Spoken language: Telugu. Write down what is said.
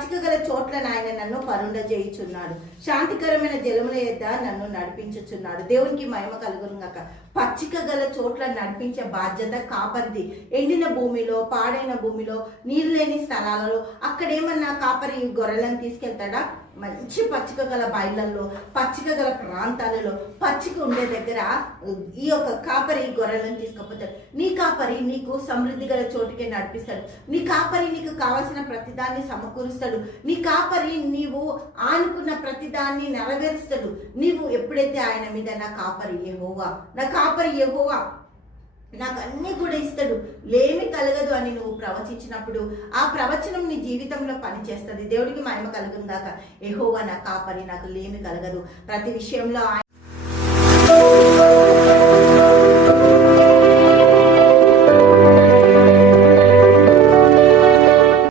పచ్చిక గల చోట్ల ఆయన నన్ను పరుండజేయుచున్నాడు. శాంతికరమైన జలముల యొద్ద నన్ను నడిపించుచున్నాడు. దేవునికి మహిమ కలుగును గాక. పచ్చిక గల చోట్ల నడిపించే బాధ్యత కాపరిది. ఎండిన భూమిలో, పాడైన భూమిలో, నీళ్ళు లేని స్థలాలలో అక్కడేమన్నా కాపరి గొర్రెలను తీసుకెళ్తాడా? మంచి పచ్చిక గల బయళ్ళల్లో, పచ్చిక గల ప్రాంతాలలో, పచ్చిక ఉండే దగ్గర ఈ యొక్క కాపరి గొర్రెలను తీసుకుపోతాడు. నీ కాపరి నీకు సమృద్ధి గల చోటుకే నడిపిస్తాడు. నీ కాపరి నీకు కావలసిన ప్రతిదాన్ని సమకూరుస్తాడు. నీ కాపరి నీవు ఆనుకున్న ప్రతిదాన్ని నెరవేరుస్తాడు. నీవు ఎప్పుడైతే ఆయన మీద నా కాపరి యెహోవా, నా కాపరి యెహోవా నాకు అన్నీ కూడా ఇస్తాడు, లేమి కలగదు అని నువ్వు ప్రవచించినప్పుడు ఆ ప్రవచనం నీ జీవితంలో పనిచేస్తుంది. దేవుడికి మహిమ కలుగును గాక. యెహోవా నా కాపరి, నాకు లేమి కలగదు. ప్రతి విషయంలో